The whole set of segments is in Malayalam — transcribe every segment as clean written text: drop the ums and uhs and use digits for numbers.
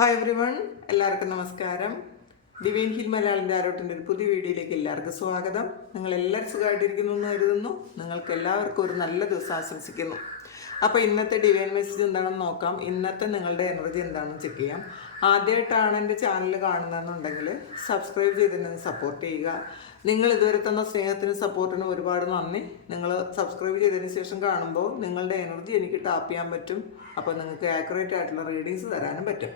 ഹായ് എവ്രി വൺ, എല്ലാവർക്കും നമസ്കാരം. ഡിവൈൻ ഹിൽ മലയാളിൻ്റെ ആരോട്ടിൻ്റെ ഒരു പുതിയ വീഡിയോയിലേക്ക് എല്ലാവർക്കും സ്വാഗതം. നിങ്ങളെല്ലാവരും സുഖമായിട്ടിരിക്കുന്നു എന്ന് കരുതുന്നു. നിങ്ങൾക്ക് എല്ലാവർക്കും ഒരു നല്ല ദിവസം ആശംസിക്കുന്നു. അപ്പോൾ ഇന്നത്തെ ഡിവൈൻ മെസ്സേജ് എന്താണെന്ന് നോക്കാം. ഇന്നത്തെ നിങ്ങളുടെ എനർജി എന്താണെന്ന് ചെക്ക് ചെയ്യാം. ആദ്യമായിട്ടാണ് എൻ്റെ ചാനൽ കാണുന്നതെന്നുണ്ടെങ്കിൽ സബ്സ്ക്രൈബ് ചെയ്തതിന് സപ്പോർട്ട് ചെയ്യുക. നിങ്ങൾ ഇതുവരെ തന്ന സ്നേഹത്തിനും സപ്പോർട്ടിനും ഒരുപാട് നന്ദി. നിങ്ങൾ സബ്സ്ക്രൈബ് ചെയ്തതിന് ശേഷം കാണുമ്പോൾ നിങ്ങളുടെ എനർജി എനിക്ക് ടാപ്പ് ചെയ്യാൻ പറ്റും. അപ്പോൾ നിങ്ങൾക്ക് ആക്യുറേറ്റ് ആയിട്ടുള്ള റീഡിങ്സ് തരാനും പറ്റും.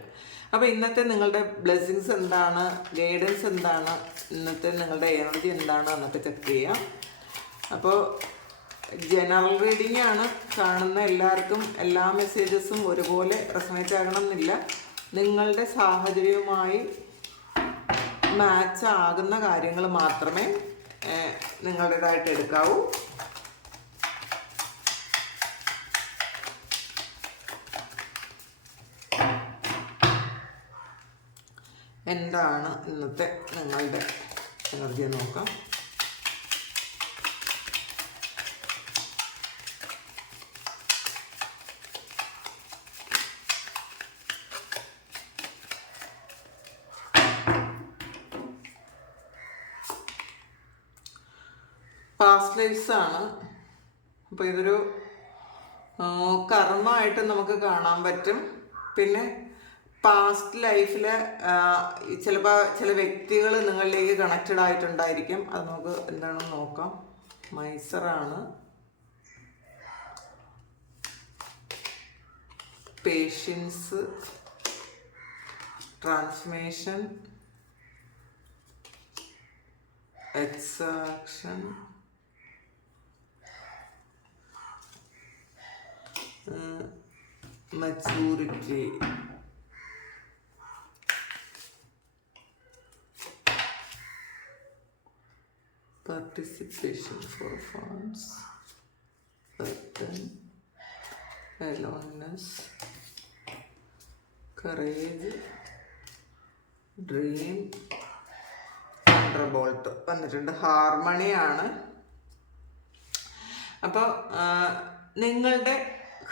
അപ്പോൾ ഇന്നത്തെ നിങ്ങളുടെ ബ്ലെസ്സിങ്സ് എന്താണ്, ഗൈഡൻസ് എന്താണ്, ഇന്നത്തെ നിങ്ങളുടെ എനർജി എന്താണ് എന്നൊക്കെ ചെക്ക് ചെയ്യാം. അപ്പോൾ ജനറൽ റീഡിംഗ് ആണ്. കാണുന്ന എല്ലാവർക്കും എല്ലാ മെസ്സേജസും ഒരുപോലെ റെസണേറ്റ് ആകണം എന്നില്ല. നിങ്ങളുടെ സാഹചര്യവുമായി മാച്ച് ആകുന്ന കാര്യങ്ങൾ മാത്രമേ നിങ്ങളുടേതായിട്ട് എടുക്കാവൂ. എന്താണ് ഇന്നത്തെ നിങ്ങളുടെ എനർജി നോക്കാം. പാസ്റ്റ് ലൈഫ്സ് ആണ്. അപ്പോൾ ഇതൊരു കർമ്മമായിട്ട് നമുക്ക് കാണാൻ പറ്റും. പിന്നെ പാസ്റ്റ് ലൈഫിൽ ചിലപ്പോൾ ചില വ്യക്തികൾ നിങ്ങളിലേക്ക് കണക്റ്റഡ് ആയിട്ടുണ്ടായിരിക്കും. അത് നമുക്ക് എന്താണെന്ന് നോക്കാം. മൈസറാണ്, patience, transformation, exaction, maturity, participation for funds, burden, aloneness, courage, dream, thunderbolt വന്നിട്ടുണ്ട്. ഹാർമണിയാണ്. അപ്പോൾ നിങ്ങളുടെ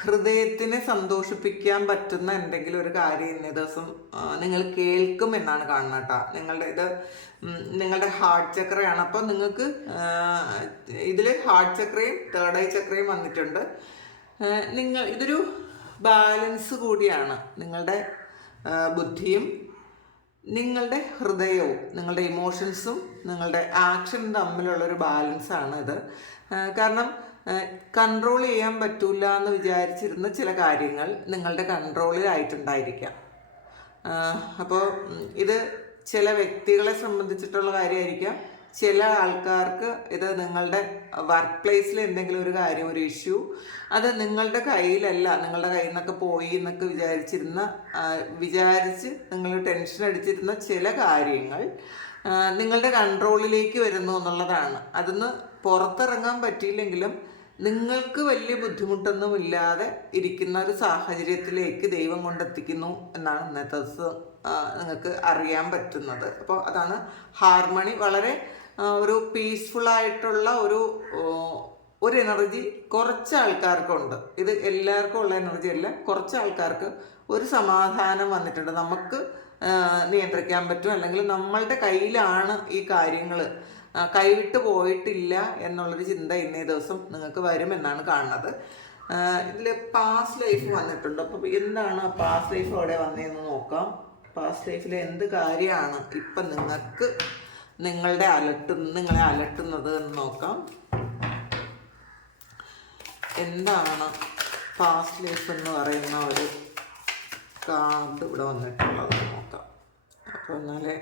ഹൃദയത്തിനെ സന്തോഷിപ്പിക്കാൻ പറ്റുന്ന എന്തെങ്കിലും ഒരു കാര്യം ഇന്നേ ദിവസം നിങ്ങൾ കേൾക്കും എന്നാണ് കാണുന്നത് കേട്ടോ. നിങ്ങളുടെ ഹാർട്ട് ചക്രയാണ്. അപ്പോൾ നിങ്ങൾക്ക് ഇതിൽ ഹാർട്ട് ചക്രയും തേർഡ് ഐ ചക്രയും വന്നിട്ടുണ്ട്. ഇതൊരു ബാലൻസ് കൂടിയാണ്. നിങ്ങളുടെ ബുദ്ധിയും നിങ്ങളുടെ ഹൃദയവും നിങ്ങളുടെ ഇമോഷൻസും നിങ്ങളുടെ ആക്ഷനും തമ്മിലുള്ളൊരു ബാലൻസാണ് ഇത്. കാരണം കൺട്രോൾ ചെയ്യാൻ പറ്റില്ല എന്ന് വിചാരിച്ചിരുന്ന ചില കാര്യങ്ങൾ നിങ്ങളുടെ കൺട്രോളിലായിട്ടുണ്ടായിരിക്കാം. അപ്പോൾ ഇത് ചില വ്യക്തികളെ സംബന്ധിച്ചിട്ടുള്ള കാര്യമായിരിക്കാം. ചില ആൾക്കാർക്ക് ഇത് നിങ്ങളുടെ വർക്ക് പ്ലേസിൽ എന്തെങ്കിലും ഒരു കാര്യം, ഒരു ഇഷ്യൂ, അത് നിങ്ങളുടെ കയ്യിലല്ല, നിങ്ങളുടെ കയ്യിൽ നിന്നൊക്കെ പോയി എന്നൊക്കെ വിചാരിച്ച് നിങ്ങൾ ടെൻഷൻ അടിച്ചിരുന്ന ചില കാര്യങ്ങൾ നിങ്ങളുടെ കൺട്രോളിലേക്ക് വരുന്നു എന്നുള്ളതാണ്. അതിന്ന് പുറത്തിറങ്ങാൻ പറ്റിയില്ലെങ്കിലും നിങ്ങൾക്ക് വലിയ ബുദ്ധിമുട്ടൊന്നുമില്ലാതെ ഇരിക്കുന്ന ഒരു സാഹചര്യത്തിലേക്ക് ദൈവം കൊണ്ടെത്തിക്കുന്നു എന്നാണ് ഇന്നത്തെ ദിവസം നിങ്ങൾക്ക് അറിയാൻ പറ്റുന്നത്. അപ്പോൾ അതാണ് ഹാർമണി. വളരെ ഒരു പീസ്ഫുള്ളായിട്ടുള്ള ഒരു എനർജി കുറച്ച് ആൾക്കാർക്കുണ്ട്. ഇത് എല്ലാവർക്കും ഉള്ള എനർജി അല്ല. കുറച്ച് ആൾക്കാർക്ക് ഒരു സമാധാനം വന്നിട്ടുണ്ട്. നമുക്ക് നിയന്ത്രിക്കാൻ പറ്റും, അല്ലെങ്കിൽ നമ്മളുടെ കയ്യിലാണ് ഈ കാര്യങ്ങൾ, കൈവിട്ട് പോയിട്ടില്ല എന്നുള്ളൊരു ചിന്ത ഇന്നേ ദിവസം നിങ്ങൾക്ക് വരുമെന്നാണ് കാണുന്നത്. ഇതിൽ പാസ്റ്റ് ലൈഫ് വന്നിട്ടുണ്ട്. അപ്പോൾ എന്താണ് പാസ്റ്റ് ലൈഫ് അവിടെ വന്നതെന്ന് നോക്കാം. പാസ്റ്റ് ലൈഫിൽ എന്ത് കാര്യമാണ് ഇപ്പം നിങ്ങളെ അലട്ടുന്നത് എന്ന് നോക്കാം. എന്താണ് പാസ്റ്റ് ലൈഫ് എന്ന് പറയുന്ന ഒരു കാർഡ് ഇവിടെ വന്നിട്ടുള്ളത് നോക്കാം. അപ്പോൾ എന്നാലേ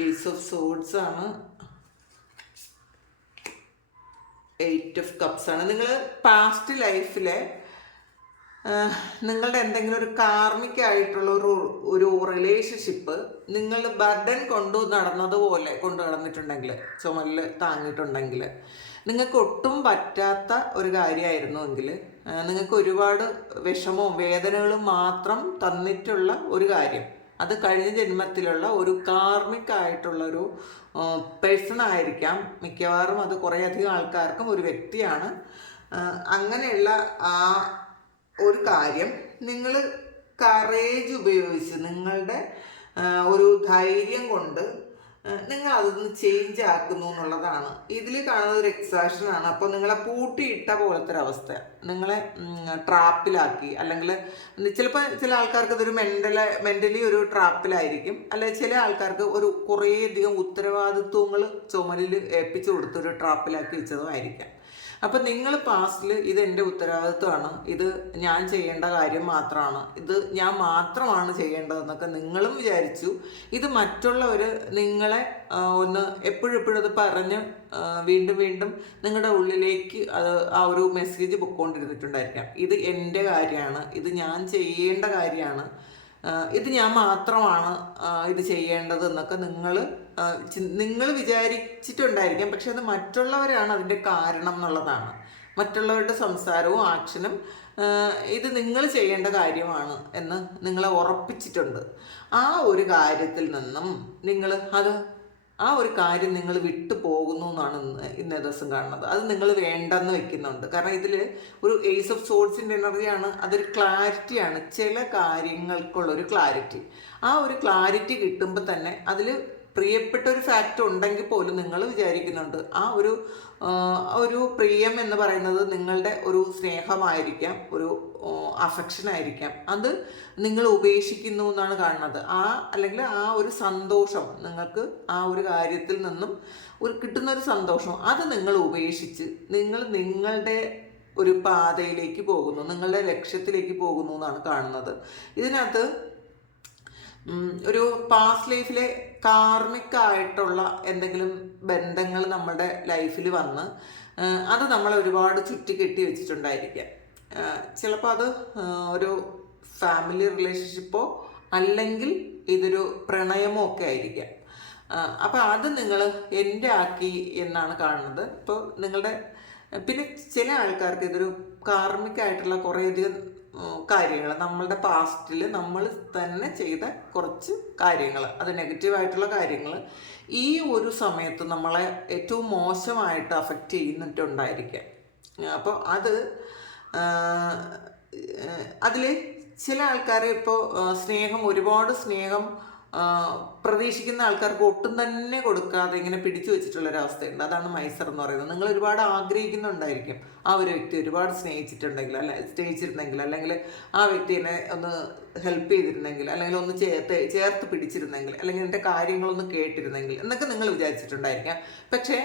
ഏസ് ഓഫ് സോഡ്സ് ആണ്, 8 ഓഫ് കപ്സ് ആണ്. നിങ്ങൾ പാസ്റ്റ് ലൈഫിലെ നിങ്ങളുടെ എന്തെങ്കിലും ഒരു കാർമികമായിട്ടുള്ള ഒരു റിലേഷൻഷിപ്പ് നിങ്ങൾ ബർഡൻ കൊണ്ടു നടന്നിട്ടുണ്ടെങ്കിൽ, ചുമലിൽ താങ്ങിയിട്ടുണ്ടെങ്കിൽ, നിങ്ങൾക്ക് ഒട്ടും പറ്റാത്ത ഒരു കാര്യമായിരുന്നുവെങ്കിൽ, നിങ്ങൾക്ക് ഒരുപാട് വിഷമവും വേദനകളും മാത്രം തന്നിട്ടുള്ള ഒരു കാര്യം, അത് കഴിഞ്ഞ ജന്മത്തിലുള്ള ഒരു കാർമികമായിട്ടുള്ളൊരു പേഴ്സൺ ആയിരിക്കാം. മിക്കവാറും അത് കുറേയധികം ആൾക്കാർക്കും ഒരു വ്യക്തിയാണ്. അങ്ങനെയുള്ള ആ ഒരു കാര്യം നിങ്ങൾ കറേജ് ഉപയോഗിച്ച് നിങ്ങളുടെ ഒരു ധൈര്യം കൊണ്ട് നിങ്ങൾ അതൊന്ന് ചേഞ്ച് ആക്കുന്നു എന്നുള്ളതാണ് ഇതിൽ കാണുന്ന ഒരു എക്സാഷനാണ്. അപ്പോൾ നിങ്ങളെ പൂട്ടിയിട്ട പോലത്തെ ഒരവസ്ഥ, നിങ്ങളെ ട്രാപ്പിലാക്കി, അല്ലെങ്കിൽ ചിലപ്പോൾ ചില ആൾക്കാർക്ക് ഇതൊരു മെൻ്റലി ഒരു ട്രാപ്പിലായിരിക്കും, അല്ലെങ്കിൽ ചില ആൾക്കാർക്ക് ഒരു കുറേയധികം ഉത്തരവാദിത്വങ്ങൾ ചുമലിൽ ഏൽപ്പിച്ചു കൊടുത്തൊരു ട്രാപ്പിലാക്കി വെച്ചതും ആയിരിക്കാം. അപ്പം നിങ്ങൾ പാസ്റ്റിൽ ഇത് എൻ്റെ ഉത്തരവാദിത്വമാണ്, ഇത് ഞാൻ ചെയ്യേണ്ട കാര്യം മാത്രമാണ്, ഇത് ഞാൻ മാത്രമാണ് ചെയ്യേണ്ടതെന്നൊക്കെ നിങ്ങളും വിചാരിച്ചു. ഇത് മറ്റുള്ളവർ നിങ്ങളെ ഒന്ന് എപ്പോഴും അത് പറഞ്ഞ് വീണ്ടും വീണ്ടും നിങ്ങളുടെ ഉള്ളിലേക്ക് അത് ആ ഒരു മെസ്സേജ് പൊയ്ക്കൊണ്ടിരുന്നിട്ടുണ്ടായിരിക്കാം. ഇത് എൻ്റെ കാര്യമാണ്, ഇത് ഞാൻ ചെയ്യേണ്ട കാര്യമാണ്, ഇത് ഞാൻ മാത്രമാണ് ഇത് ചെയ്യേണ്ടത് എന്നൊക്കെ നിങ്ങൾ വിചാരിച്ചിട്ടുണ്ടായിരിക്കാം. പക്ഷെ അത് മറ്റുള്ളവരാണ് അതിൻ്റെ കാരണം എന്നുള്ളതാണ്. മറ്റുള്ളവരുടെ സംസാരവും ആക്ഷനും ഇത് നിങ്ങൾ ചെയ്യേണ്ട കാര്യമാണ് എന്ന് നിങ്ങളെ ഉറപ്പിച്ചിട്ടുണ്ട്. ആ ഒരു കാര്യത്തിൽ നിന്നും നിങ്ങൾ ആ ഒരു കാര്യം നിങ്ങൾ വിട്ടു പോകുന്നു എന്നാണ് ഇന്നേ ദിവസം കാണുന്നത്. അത് നിങ്ങൾ വേണ്ടെന്ന് വെക്കുന്നുണ്ട്. കാരണം ഇതിൽ ഒരു ഏസ് ഓഫ് സോഴ്സിൻ്റെ എനർജിയാണ്, അതൊരു ക്ലാരിറ്റിയാണ്, ചില കാര്യങ്ങൾക്കുള്ളൊരു ക്ലാരിറ്റി. ആ ഒരു ക്ലാരിറ്റി കിട്ടുമ്പോൾ തന്നെ അതിൽ പ്രിയപ്പെട്ട ഒരു ഫാക്റ്റ് ഉണ്ടെങ്കിൽ പോലും നിങ്ങൾ വിചാരിക്കുന്നുണ്ട് ആ ഒരു പ്രിയം എന്ന് പറയുന്നത് നിങ്ങളുടെ ഒരു സ്നേഹമായിരിക്കാം, ഒരു അഫെക്ഷനായിരിക്കാം, അത് നിങ്ങൾ ഉപേക്ഷിക്കുന്നു എന്നാണ് കാണുന്നത്. അല്ലെങ്കിൽ ആ ഒരു സന്തോഷം, നിങ്ങൾക്ക് ആ ഒരു കാര്യത്തിൽ നിന്നും കിട്ടുന്നൊരു സന്തോഷം, അത് നിങ്ങൾ ഉപേക്ഷിച്ച് നിങ്ങളുടെ ഒരു പാതയിലേക്ക് പോകുന്നു, നിങ്ങളുടെ ലക്ഷ്യത്തിലേക്ക് പോകുന്നു എന്നാണ് കാണുന്നത്. ഇതിനകത്ത് ഒരു പാസ്റ്റ് ലൈഫിലെ കാർമികമായിട്ടുള്ള എന്തെങ്കിലും ബന്ധങ്ങൾ നമ്മുടെ ലൈഫിൽ വന്ന് അത് നമ്മളെ ഒരുപാട് ചുറ്റിക്കെട്ടി വെച്ചിട്ടുണ്ടായിരിക്കാം. ചിലപ്പോൾ അത് ഒരു ഫാമിലി റിലേഷൻഷിപ്പോ അല്ലെങ്കിൽ ഇതൊരു പ്രണയമോ ഒക്കെ ആയിരിക്കാം. അപ്പോൾ അത് നിങ്ങൾ എൻ്റെ ആക്കി എന്നാണ് കാണുന്നത്. ഇപ്പോൾ പിന്നെ ചില ആൾക്കാർക്ക് ഇതൊരു കാർമികമായിട്ടുള്ള കുറേയധികം കാര്യങ്ങൾ, നമ്മളുടെ പാസ്റ്റിൽ നമ്മൾ തന്നെ ചെയ്ത കുറച്ച് കാര്യങ്ങൾ, അത് നെഗറ്റീവായിട്ടുള്ള കാര്യങ്ങൾ ഈ ഒരു സമയത്ത് നമ്മളെ ഏറ്റവും മോശമായിട്ട് അഫക്റ്റ് ചെയ്യുന്നിട്ടുണ്ടായിരിക്കാം. അപ്പോൾ അതിൽ ചില ആൾക്കാർ ഇപ്പോൾ ഒരുപാട് സ്നേഹം പ്രതീക്ഷിക്കുന്ന ആൾക്കാർക്ക് ഒട്ടും തന്നെ കൊടുക്കാതെ ഇങ്ങനെ പിടിച്ചു വെച്ചിട്ടുള്ളൊരവസ്ഥയുണ്ട്. അതാണ് മൈസർ എന്ന് പറയുന്നത്. നിങ്ങൾ ഒരുപാട് ആഗ്രഹിക്കുന്നുണ്ടായിരിക്കും ആ ഒരു വ്യക്തി ഒരുപാട് സ്നേഹിച്ചിരുന്നെങ്കിൽ, അല്ലെങ്കിൽ ആ വ്യക്തിനെ ഒന്ന് ഹെൽപ്പ് ചെയ്തിരുന്നെങ്കിൽ, അല്ലെങ്കിൽ ഒന്ന് ചേർത്ത് പിടിച്ചിരുന്നെങ്കിൽ, അല്ലെങ്കിൽ എൻ്റെ കാര്യങ്ങളൊന്ന് കേട്ടിരുന്നെങ്കിൽ എന്നൊക്കെ നിങ്ങൾ വിചാരിച്ചിട്ടുണ്ടായിരിക്കാം. പക്ഷേ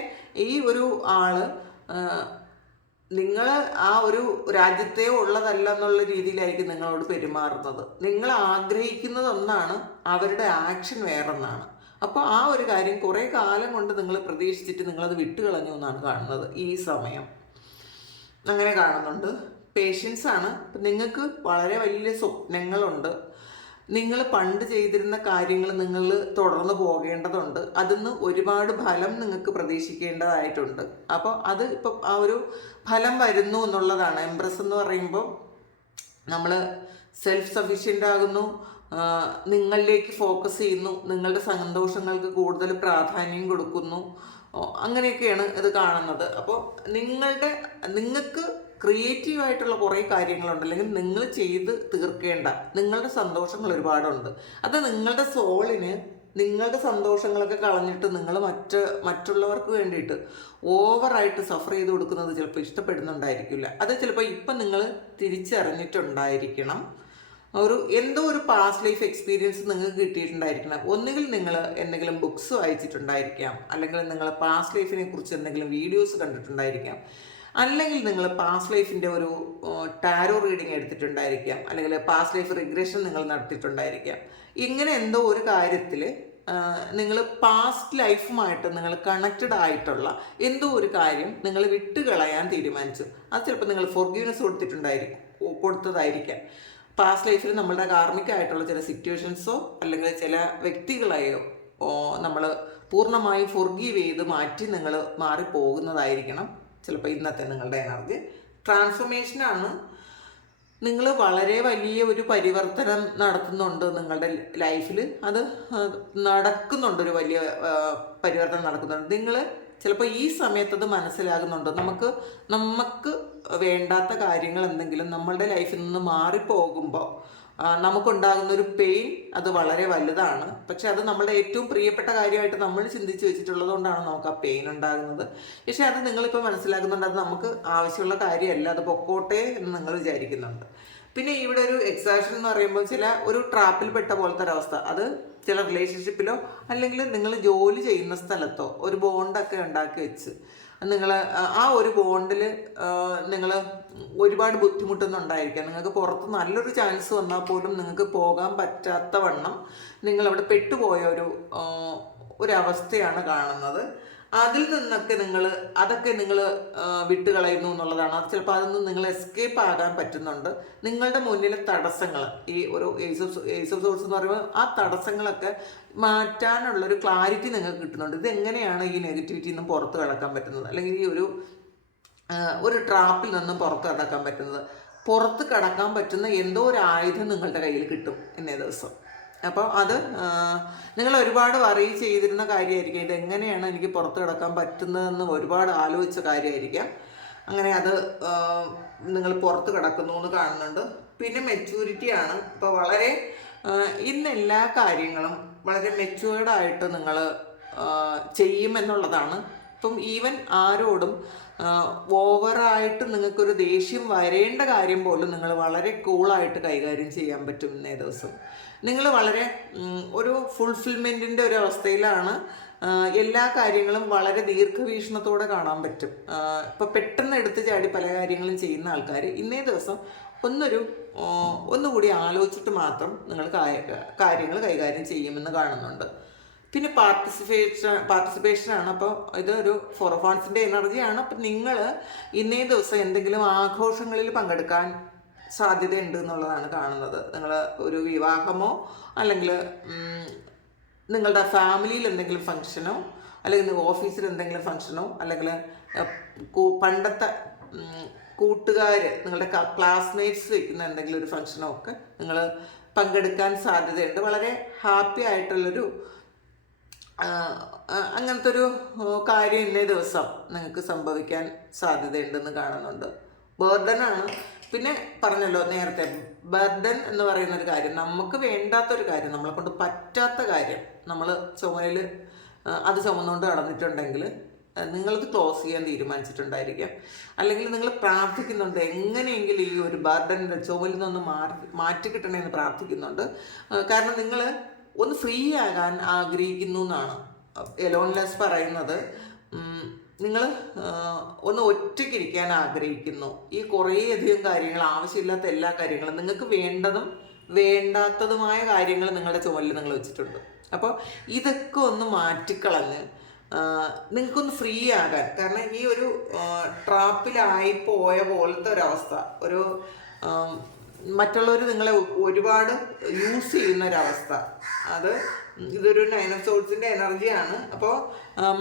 ഈ ഒരു ആള് നിങ്ങൾ ആ ഒരു രാജ്യത്തെയോ ഉള്ളതല്ല എന്നുള്ള രീതിയിലായിരിക്കും നിങ്ങളോട് പെരുമാറുന്നത്. നിങ്ങൾ ആഗ്രഹിക്കുന്നത് ഒന്നാണ്, അവരുടെ ആക്ഷൻ വേറൊന്നാണ്. അപ്പോൾ ആ ഒരു കാര്യം കുറേ കാലം കൊണ്ട് നിങ്ങൾ പ്രതീക്ഷിച്ചിട്ട് നിങ്ങളത് വിട്ടുകളഞ്ഞു എന്നാണ് കാണുന്നത്. ഈ സമയം അങ്ങനെ കാണുന്നുണ്ട്. പേഷ്യൻസ് ആണ്. നിങ്ങൾക്ക് വളരെ വലിയ സ്വപ്നങ്ങളുണ്ട്. നിങ്ങൾ പണ്ട് ചെയ്തിരുന്ന കാര്യങ്ങൾ നിങ്ങൾ തുടർന്ന് പോകേണ്ടതുണ്ട്. അതിന്ന് ഒരുപാട് ഫലം നിങ്ങൾക്ക് പ്രതീക്ഷിക്കേണ്ടതായിട്ടുണ്ട്. അപ്പോൾ അത് ഇപ്പം ആ ഒരു ഫലം വരുന്നു എന്നുള്ളതാണ്. എംപ്രസ് എന്ന് പറയുമ്പോൾ നമ്മൾ സെൽഫ് സഫീഷ്യൻ്റ് ആകുന്നു, നിങ്ങളിലേക്ക് ഫോക്കസ് ചെയ്യുന്നു, നിങ്ങളുടെ സന്തോഷങ്ങൾക്ക് കൂടുതൽ പ്രാധാന്യം കൊടുക്കുന്നു, അങ്ങനെയൊക്കെയാണ് ഇത് കാണുന്നത്. അപ്പോൾ നിങ്ങൾക്ക് ക്രിയേറ്റീവായിട്ടുള്ള കുറേ കാര്യങ്ങളുണ്ട്, അല്ലെങ്കിൽ നിങ്ങൾ ചെയ്ത് തീർക്കേണ്ട നിങ്ങളുടെ സന്തോഷങ്ങൾ ഒരുപാടുണ്ട്. അത് നിങ്ങളുടെ സോളിന് നിങ്ങളുടെ സന്തോഷങ്ങളൊക്കെ കളഞ്ഞിട്ട് നിങ്ങൾ മറ്റുള്ളവർക്ക് വേണ്ടിയിട്ട് ഓവറായിട്ട് സഫർ ചെയ്ത് കൊടുക്കുന്നത് ചിലപ്പോൾ ഇഷ്ടപ്പെടുന്നുണ്ടായിരിക്കില്ല. അത് ചിലപ്പോൾ ഇപ്പം നിങ്ങൾ തിരിച്ചറിഞ്ഞിട്ടുണ്ടായിരിക്കണം. എന്തോ ഒരു പാസ്റ്റ് ലൈഫ് എക്സ്പീരിയൻസ് നിങ്ങൾക്ക് കിട്ടിയിട്ടുണ്ടായിരിക്കണം. ഒന്നുകിൽ നിങ്ങൾ എന്തെങ്കിലും ബുക്സ് വായിച്ചിട്ടുണ്ടായിരിക്കാം, അല്ലെങ്കിൽ നിങ്ങൾ പാസ്റ്റ് ലൈഫിനെ കുറിച്ച് എന്തെങ്കിലും വീഡിയോസ് കണ്ടിട്ടുണ്ടായിരിക്കാം, അല്ലെങ്കിൽ നിങ്ങൾ പാസ്റ്റ് ലൈഫിൻ്റെ ഒരു ടാരോ റീഡിങ് എടുത്തിട്ടുണ്ടായിരിക്കാം, അല്ലെങ്കിൽ പാസ്റ്റ് ലൈഫ് റിഗ്രഷൻ നിങ്ങൾ നടത്തിയിട്ടുണ്ടായിരിക്കാം. ഇങ്ങനെ എന്തോ ഒരു കാര്യത്തിൽ നിങ്ങൾ പാസ്റ്റ് ലൈഫുമായിട്ട് നിങ്ങൾ കണക്റ്റഡ് ആയിട്ടുള്ള എന്തോ ഒരു കാര്യം നിങ്ങൾ വിട്ടുകളയാൻ തീരുമാനിച്ചു. അത് ചിലപ്പോൾ നിങ്ങൾ ഫോർഗീവ്നെസ് കൊടുത്തതായിരിക്കാം. പാസ്റ്റ് ലൈഫിൽ നമ്മളുടെ കാർമികമായിട്ടുള്ള ചില സിറ്റുവേഷൻസോ അല്ലെങ്കിൽ ചില വ്യക്തികളെയോ നമ്മൾ പൂർണ്ണമായും ഫോർഗീവ് ചെയ്ത് മാറ്റി നിങ്ങൾ മാറിപ്പോകുന്നതായിരിക്കണം ചിലപ്പോൾ ഇന്നത്തെ നിങ്ങളുടെ എനർജി. ട്രാൻസ്ഫോർമേഷനാണ്. നിങ്ങൾ വളരെ വലിയ ഒരു പരിവർത്തനം നടത്തുന്നുണ്ട് നിങ്ങളുടെ ലൈഫിൽ. അത് നടക്കുന്നുണ്ട്, ഒരു വലിയ പരിവർത്തനം നടക്കുന്നുണ്ട്. നിങ്ങൾ ചിലപ്പോൾ ഈ സമയത്ത് അത് മനസ്സിലാകുന്നുണ്ട്. നമുക്ക് വേണ്ടാത്ത കാര്യങ്ങൾ എന്തെങ്കിലും നമ്മളുടെ ലൈഫിൽ നിന്ന് മാറിപ്പോകുമ്പോൾ നമുക്കുണ്ടാകുന്ന ഒരു പെയിൻ അത് വളരെ വലുതാണ്. പക്ഷെ അത് നമ്മളുടെ ഏറ്റവും പ്രിയപ്പെട്ട കാര്യമായിട്ട് നമ്മൾ ചിന്തിച്ച് വെച്ചിട്ടുള്ളത് കൊണ്ടാണ് നമുക്ക് ആ പെയിൻ ഉണ്ടാകുന്നത്. പക്ഷെ അത് നിങ്ങളിപ്പോൾ മനസ്സിലാക്കുന്നുണ്ട്, അത് നമുക്ക് ആവശ്യമുള്ള കാര്യമല്ല, അത് പൊക്കോട്ടെ എന്ന് നിങ്ങൾ വിചാരിക്കുന്നുണ്ട്. പിന്നെ ഇവിടെ ഒരു എക്സാഷൻ എന്ന് പറയുമ്പോൾ ഒരു ട്രാപ്പിൽ പെട്ട പോലത്തെ ഒരവസ്ഥ. അത് ചില റിലേഷൻഷിപ്പിലോ അല്ലെങ്കിൽ നിങ്ങൾ ജോലി ചെയ്യുന്ന സ്ഥലത്തോ ഒരു ബോണ്ടൊക്കെ ഉണ്ടാക്കി വെച്ച് നിങ്ങൾ ആ ഒരു ബോണ്ടിൽ നിങ്ങൾ ഒരുപാട് ബുദ്ധിമുട്ടുന്നുണ്ടായിരിക്കാം. നിങ്ങൾക്ക് പുറത്ത് നല്ലൊരു ചാൻസ് വന്നാൽ പോലും നിങ്ങൾക്ക് പോകാൻ പറ്റാത്ത വണ്ണം നിങ്ങളവിടെ പെട്ടുപോയ ഒരവസ്ഥയാണ് കാണുന്നത്. അതിൽ നിന്നൊക്കെ അതൊക്കെ നിങ്ങൾ വിട്ടുകളയുന്നു എന്നുള്ളതാണ്. അത് ചിലപ്പോൾ അതിൽ നിന്ന് നിങ്ങൾ എസ്കേപ്പ് ആകാൻ പറ്റുന്നുണ്ട്. നിങ്ങളുടെ മുന്നിലെ തടസ്സങ്ങൾ, ഈ ഒരു ഏസ് ഓഫ് സോഴ്സ് എന്ന് പറയുമ്പോൾ ആ തടസ്സങ്ങളൊക്കെ മാറ്റാനുള്ളൊരു ക്ലാരിറ്റി നിങ്ങൾക്ക് കിട്ടുന്നുണ്ട്. ഇതെങ്ങനെയാണ് ഈ നെഗറ്റിവിറ്റിയിൽ നിന്ന് പുറത്ത് കടക്കാൻ പറ്റുന്നത്, അല്ലെങ്കിൽ ഈ ഒരു ട്രാപ്പിൽ നിന്നും പുറത്ത് കടക്കാൻ പറ്റുന്നത്. പുറത്ത് കടക്കാൻ പറ്റുന്ന എന്തോ ഒരു ആയുധം നിങ്ങളുടെ കയ്യിൽ കിട്ടും ഇന്നേ ദിവസം. അപ്പോൾ അത് നിങ്ങൾ ഒരുപാട് വറി ചെയ്തിരുന്ന കാര്യമായിരിക്കും. ഇതെങ്ങനെയാണ് എനിക്ക് പുറത്ത് കിടക്കാൻ പറ്റുന്നതെന്ന് ഒരുപാട് ആലോചിച്ച കാര്യമായിരിക്കാം. അങ്ങനെ അത് നിങ്ങൾ പുറത്ത് കിടക്കുന്നു എന്ന് കാണുന്നുണ്ട്. പിന്നെ മെച്യൂരിറ്റിയാണ്. ഇപ്പോൾ വളരെ ഇന്ന് എല്ലാ കാര്യങ്ങളും വളരെ മെച്യൂർഡായിട്ട് നിങ്ങൾ ചെയ്യുമെന്നുള്ളതാണ്. ഇപ്പം ഈവൻ ആരോടും ഓവറായിട്ട് നിങ്ങൾക്കൊരു ദേഷ്യം വരേണ്ട കാര്യം പോലും നിങ്ങൾ വളരെ കൂളായിട്ട് കൈകാര്യം ചെയ്യാൻ പറ്റും ഇന്നേ ദിവസം. നിങ്ങൾ വളരെ ഒരു ഫുൾഫിൽമെൻറ്റിൻ്റെ ഒരു അവസ്ഥയിലാണ്. എല്ലാ കാര്യങ്ങളും വളരെ ദീർഘവീക്ഷണത്തോടെ കാണാൻ പറ്റും. ഇപ്പോൾ പെട്ടെന്ന് എടുത്തു ചാടി പല കാര്യങ്ങളും ചെയ്യുന്ന ആൾക്കാർ ഇന്നേ ദിവസം ഒന്നുകൂടി ആലോചിച്ചിട്ട് മാത്രം നിങ്ങൾ കാര്യങ്ങൾ കൈകാര്യം ചെയ്യുമെന്ന് കാണുന്നുണ്ട്. പിന്നെ പാർട്ടിസിപ്പേഷനാണ്. അപ്പോൾ ഇതൊരു ഫോറഫോൺസിൻ്റെ എനർജിയാണ്. അപ്പം നിങ്ങൾ ഇന്നേ ദിവസം എന്തെങ്കിലും ആഘോഷങ്ങളിൽ പങ്കെടുക്കാൻ സാധ്യതയുണ്ട് എന്നുള്ളതാണ് കാണുന്നത്. നിങ്ങൾ ഒരു വിവാഹമോ അല്ലെങ്കിൽ നിങ്ങളുടെ ഫാമിലിയിൽ എന്തെങ്കിലും ഫംഗ്ഷനോ അല്ലെങ്കിൽ ഓഫീസിൽ എന്തെങ്കിലും ഫംഗ്ഷനോ അല്ലെങ്കിൽ പണ്ടത്തെ കൂട്ടുകാർ നിങ്ങളുടെ ക്ലാസ്മേറ്റ്സ് വയ്ക്കുന്ന എന്തെങ്കിലും ഒരു ഫംഗ്ഷനോ ഒക്കെ നിങ്ങൾ പങ്കെടുക്കാൻ സാധ്യതയുണ്ട്. വളരെ ഹാപ്പി ആയിട്ടുള്ളൊരു അങ്ങനത്തെ ഒരു കാര്യം ഇന്നേ ദിവസം നിങ്ങൾക്ക് സംഭവിക്കാൻ സാധ്യതയുണ്ടെന്ന് കാണുന്നുണ്ട്. ബർഡനാണ്. പിന്നെ പറഞ്ഞല്ലോ നേരത്തെ, ബർഡൻ എന്ന് പറയുന്നൊരു കാര്യം, നമുക്ക് വേണ്ടാത്തൊരു കാര്യം, നമ്മളെ കൊണ്ട് പറ്റാത്ത കാര്യം നമ്മൾ ചുമലിൽ അത് ചുമന്നുകൊണ്ട് നടന്നിട്ടുണ്ടെങ്കിൽ നിങ്ങളത് ക്ലോസ് ചെയ്യാൻ തീരുമാനിച്ചിട്ടുണ്ടായിരിക്കാം. അല്ലെങ്കിൽ നിങ്ങൾ പ്രാർത്ഥിക്കുന്നുണ്ട് എങ്ങനെയെങ്കിലും ഈ ഒരു ബർഡൻ്റെ ചുമലിൽ നിന്ന് മാറ്റിക്കിട്ടണമെന്ന് പ്രാർത്ഥിക്കുന്നുണ്ട്. കാരണം നിങ്ങൾ ഒന്ന് ഫ്രീ ആകാൻ ആഗ്രഹിക്കുന്നു എന്നാണ് എലോൺലെസ് പറയുന്നത്. നിങ്ങൾ ഒന്ന് ഒറ്റയ്ക്കിരിക്കാൻ ആഗ്രഹിക്കുന്നു. ഈ കുറേയധികം കാര്യങ്ങൾ, ആവശ്യമില്ലാത്ത എല്ലാ കാര്യങ്ങളും, നിങ്ങൾക്ക് വേണ്ടതും വേണ്ടാത്തതുമായ കാര്യങ്ങൾ നിങ്ങളുടെ ചുമലിൽ നിങ്ങൾ വെച്ചിട്ടുണ്ട്. അപ്പോൾ ഇതൊക്കെ ഒന്ന് മാറ്റിക്കളഞ്ഞ് നിങ്ങൾക്കൊന്ന് ഫ്രീ ആകാൻ, കാരണം ഈ ഒരു ട്രാപ്പിലായി പോയ പോലത്തെ ഒരവസ്ഥ, മറ്റുള്ളവർ നിങ്ങളെ ഒരുപാട് യൂസ് ചെയ്യുന്ന ഒരവസ്ഥ, ഇതൊരു 9 ഓഫ് സോർഡ്സിൻ്റെ എനർജിയാണ്. അപ്പോൾ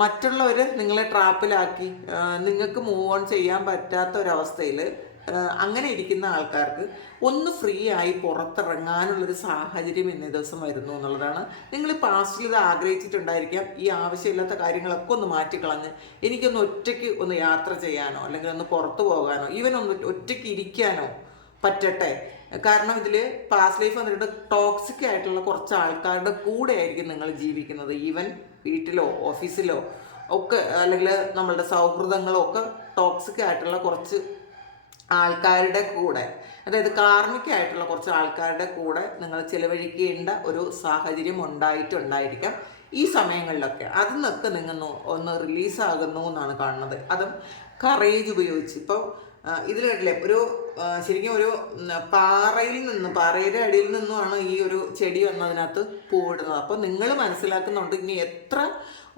മറ്റുള്ളവർ നിങ്ങളെ ട്രാപ്പിലാക്കി നിങ്ങൾക്ക് മൂവ് ഓൺ ചെയ്യാൻ പറ്റാത്ത ഒരവസ്ഥയിൽ അങ്ങനെ ഇരിക്കുന്ന ആൾക്കാർക്ക് ഒന്ന് ഫ്രീ ആയി പുറത്തിറങ്ങാനുള്ളൊരു സാഹചര്യം ഇന്നേ ദിവസം വരുന്നു എന്നുള്ളതാണ്. നിങ്ങൾ പാസ്റ്റിൽ ഇത് ആഗ്രഹിച്ചിട്ടുണ്ടായിരിക്കാം. ഈ ആവശ്യമില്ലാത്ത കാര്യങ്ങളൊക്കെ ഒന്ന് മാറ്റിക്കളഞ്ഞ് എനിക്കൊന്ന് ഒറ്റയ്ക്ക് ഒന്ന് യാത്ര ചെയ്യാനോ അല്ലെങ്കിൽ ഒന്ന് പുറത്തു പോകാനോ ഈവൻ ഒന്ന് ഒറ്റയ്ക്ക് ഇരിക്കാനോ പറ്റട്ടെ. കാരണം ഇതിൽ പാസ്റ്റ് ലൈഫ് വന്നിട്ട് ടോക്സിക് ആയിട്ടുള്ള കുറച്ച് ആൾക്കാരുടെ കൂടെ ആയിരിക്കും നിങ്ങൾ ജീവിക്കുന്നത്. ഈവൻ വീട്ടിലോ ഓഫീസിലോ ഒക്കെ, അല്ലെങ്കിൽ നമ്മളുടെ സൗഹൃദങ്ങളോ ഒക്കെ ടോക്സിക് ആയിട്ടുള്ള കുറച്ച് ആൾക്കാരുടെ കൂടെ, അതായത് കാർമികമായിട്ടുള്ള കുറച്ച് ആൾക്കാരുടെ കൂടെ നിങ്ങൾ ചിലവഴിക്കേണ്ട ഒരു സാഹചര്യം ഉണ്ടായിട്ടുണ്ടായിരിക്കാം ഈ സമയങ്ങളിലൊക്കെ. അതിൽ നിന്നൊക്കെ നിങ്ങൾ ഒന്ന് റിലീസാകുന്നു എന്നാണ് കാണുന്നത്. അതും കറേജ് ഉപയോഗിച്ച്. ഇപ്പോൾ ഇതിൽ കണ്ടില്ലേ, ശരിക്കും ഒരു പാറയുടെ അടിയിൽ നിന്നുമാണ് ഈ ഒരു ചെടി വന്നതിനകത്ത് പൂവിടുന്നത്. അപ്പോൾ നിങ്ങൾ മനസ്സിലാക്കുന്നുണ്ട് ഇനി എത്ര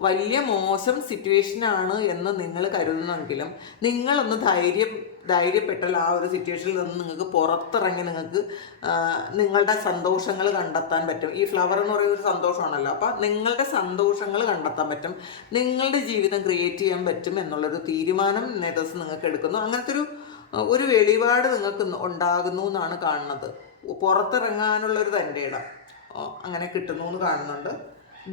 വലിയ മോശം സിറ്റുവേഷനാണ് എന്ന് നിങ്ങൾ കരുതുന്നെങ്കിലും നിങ്ങളൊന്ന് ധൈര്യപ്പെട്ടാൽ ആ ഒരു സിറ്റുവേഷനിൽ നിന്ന് നിങ്ങൾക്ക് പുറത്തിറങ്ങി നിങ്ങൾക്ക് നിങ്ങളുടെ സന്തോഷങ്ങൾ കണ്ടെത്താൻ പറ്റും. ഈ ഫ്ലവർ എന്ന് പറയുന്ന ഒരു സന്തോഷമാണല്ലോ. അപ്പോൾ നിങ്ങളുടെ സന്തോഷങ്ങൾ കണ്ടെത്താൻ പറ്റും, നിങ്ങളുടെ ജീവിതം ക്രിയേറ്റ് ചെയ്യാൻ പറ്റും എന്നുള്ളൊരു തീരുമാനം ഇന്നേ ദിവസം നിങ്ങൾക്ക് എടുക്കുന്നു. അങ്ങനത്തെ ഒരു വെളിപാട് നിങ്ങൾക്ക് ഉണ്ടാകുന്നു എന്നാണ് കാണുന്നത്. പുറത്തിറങ്ങാനുള്ളൊരു തൻ്റെ ഇടം അങ്ങനെ കിട്ടുന്നു എന്ന് കാണുന്നുണ്ട്.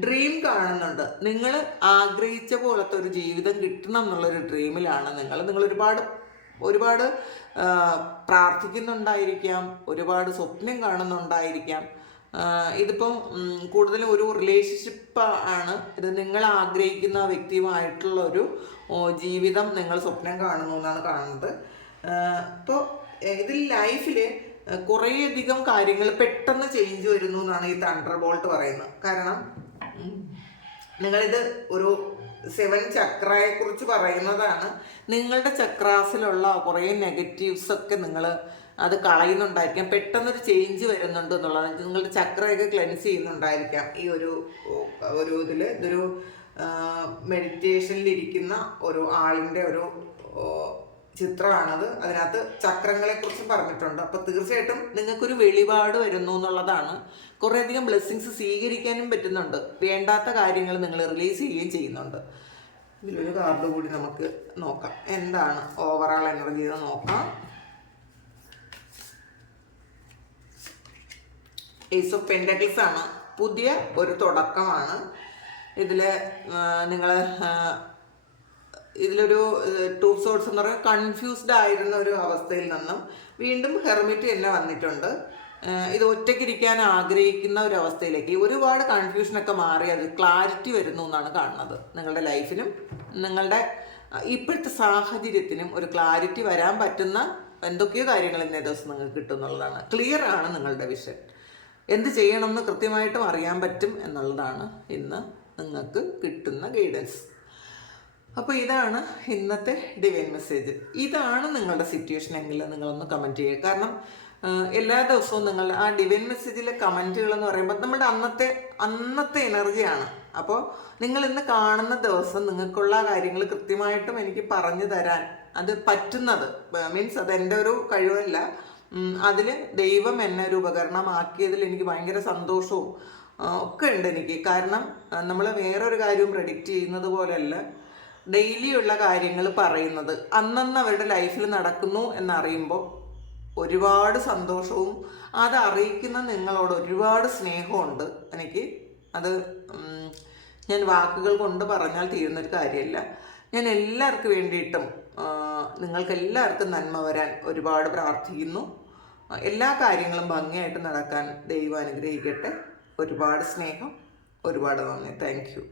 ഡ്രീം കാണുന്നുണ്ട്. നിങ്ങൾ ആഗ്രഹിച്ച പോലത്തെ ഒരു ജീവിതം കിട്ടണം എന്നുള്ളൊരു ഡ്രീമിലാണ് നിങ്ങൾ ഒരുപാട് ഒരുപാട് പ്രാർത്ഥിക്കുന്നുണ്ടായിരിക്കാം, ഒരുപാട് സ്വപ്നം കാണുന്നുണ്ടായിരിക്കാം. ഇതിപ്പം കൂടുതലും ഒരു റിലേഷൻഷിപ്പ് ആണ്. ഇത് നിങ്ങൾ ആഗ്രഹിക്കുന്ന വ്യക്തിയുമായിട്ടുള്ള ഒരു ജീവിതം നിങ്ങൾ സ്വപ്നം കാണുന്നു എന്നാണ് കാണുന്നത്. ഇപ്പോൾ ഇതിൽ ലൈഫിൽ കുറേയധികം കാര്യങ്ങൾ പെട്ടെന്ന് ചേഞ്ച് വരുന്നു എന്നാണ് ഈ തണ്ടർ ബോൾട്ട് പറയുന്നത്. കാരണം നിങ്ങളിത് ഒരു 7 ചക്രയെ കുറിച്ച് പറയുന്നതാണ്. നിങ്ങളുടെ ചക്രാസിലുള്ള കുറേ നെഗറ്റീവ്സ് ഒക്കെ നിങ്ങൾ അത് കളയുന്നുണ്ടായിരിക്കാം. പെട്ടെന്നൊരു ചേഞ്ച് വരുന്നുണ്ട് എന്നുള്ളത്. നിങ്ങളുടെ ചക്രയൊക്കെ ക്ലെൻസ് ചെയ്യുന്നുണ്ടായിരിക്കാം. ഈ ഒരു ഇതൊരു മെഡിറ്റേഷനിലിരിക്കുന്ന ഒരു ആളിൻ്റെ ഒരു ചിത്രമാണത്. അതിനകത്ത് ചക്രങ്ങളെക്കുറിച്ച് പറഞ്ഞിട്ടുണ്ട്. അപ്പോൾ തീർച്ചയായിട്ടും നിങ്ങൾക്കൊരു വെളിപാട് വരുന്നു എന്നുള്ളതാണ്. കുറേയധികം ബ്ലെസ്സിങ്സ് സ്വീകരിക്കാനും പറ്റുന്നുണ്ട്. വേണ്ടാത്ത കാര്യങ്ങൾ നിങ്ങൾ റിലീസ് ചെയ്യുകയും ചെയ്യുന്നുണ്ട്. ഇതിലൊരു കാർഡ് കൂടി നമുക്ക് നോക്കാം, എന്താണ് ഓവറാൾ എനർജി എന്ന് നോക്കാം. ഏസ് ഓഫ് പെൻറ്റക്കിൾസ് ആണ്. പുതിയ ഒരു തുടക്കമാണ്. ഇതിലൊരു 2 സോർട്സ് എന്ന് പറയുന്നത് കൺഫ്യൂസ്ഡ് ആയിരുന്ന ഒരു അവസ്ഥയിൽ നിന്നും വീണ്ടും ഹെർമിറ്റ് തന്നെ വന്നിട്ടുണ്ട്. ഇത് ഒറ്റയ്ക്കിരിക്കാൻ ആഗ്രഹിക്കുന്ന ഒരു അവസ്ഥയിലേക്ക് ഒരുപാട് കൺഫ്യൂഷനൊക്കെ മാറി അത് ക്ലാരിറ്റി വരുന്നു എന്നാണ് കാണുന്നത്. നിങ്ങളുടെ ലൈഫിനും നിങ്ങളുടെ ഇപ്പോഴത്തെ സാഹചര്യത്തിനും ഒരു ക്ലാരിറ്റി വരാൻ പറ്റുന്ന എന്തൊക്കെയോ കാര്യങ്ങൾ ഇന്നേ ദിവസം നിങ്ങൾക്ക് കിട്ടും എന്നുള്ളതാണ്. ക്ലിയർ ആണ് നിങ്ങളുടെ വിഷൻ. എന്ത് ചെയ്യണമെന്ന് കൃത്യമായിട്ടും അറിയാൻ പറ്റും എന്നുള്ളതാണ് ഇന്ന് നിങ്ങൾക്ക് കിട്ടുന്ന ഗൈഡൻസ്. അപ്പോൾ ഇതാണ് ഇന്നത്തെ ഡിവൈൻ മെസ്സേജ്. ഇതാണ് നിങ്ങളുടെ സിറ്റുവേഷൻ എങ്കിൽ നിങ്ങളൊന്ന് കമൻറ്റ് ചെയ്യുക. കാരണം എല്ലാ ദിവസവും നിങ്ങൾ ആ ഡിവൈൻ മെസ്സേജിലെ കമൻറ്റുകൾ എന്ന് പറയുമ്പോൾ നമ്മുടെ അന്നത്തെ എനർജിയാണ്. അപ്പോൾ നിങ്ങൾ ഇന്ന് കാണുന്ന ദിവസം നിങ്ങൾക്കുള്ള കാര്യങ്ങൾ കൃത്യമായിട്ടും എനിക്ക് പറഞ്ഞു തരാൻ അത് പറ്റുന്നത് മീൻസ് അതെൻ്റെ ഒരു കഴിവല്ല. അതിൽ ദൈവം എന്നെ ഒരു ഉപകരണമാക്കിയതിൽ എനിക്ക് ഭയങ്കര സന്തോഷവും ഒക്കെ ഉണ്ട് എനിക്ക്. കാരണം നമ്മൾ വേറൊരു കാര്യവും പ്രെഡിക്റ്റ് ചെയ്യുന്നത് പോലെയല്ല ഡെയിലി ഉള്ള കാര്യങ്ങൾ പറയുന്നത്. അന്നന്ന് അവരുടെ ലൈഫിൽ നടക്കുന്നു എന്നറിയുമ്പോൾ ഒരുപാട് സന്തോഷവും അത് അറിയിക്കുന്ന നിങ്ങളോട് ഒരുപാട് സ്നേഹമുണ്ട് എനിക്ക്. അത് ഞാൻ വാക്കുകൾ കൊണ്ട് പറഞ്ഞാൽ തീരുന്നൊരു കാര്യമല്ല. ഞാൻ എല്ലാവർക്കും വേണ്ടിയിട്ടും നിങ്ങൾക്കെല്ലാവർക്കും നന്മ വരാൻ ഒരുപാട് പ്രാർത്ഥിക്കുന്നു. എല്ലാ കാര്യങ്ങളും ഭംഗിയായിട്ട് നടക്കാൻ ദൈവം അനുഗ്രഹിക്കട്ടെ. ഒരുപാട് സ്നേഹം, ഒരുപാട് നന്ദി. Thank you.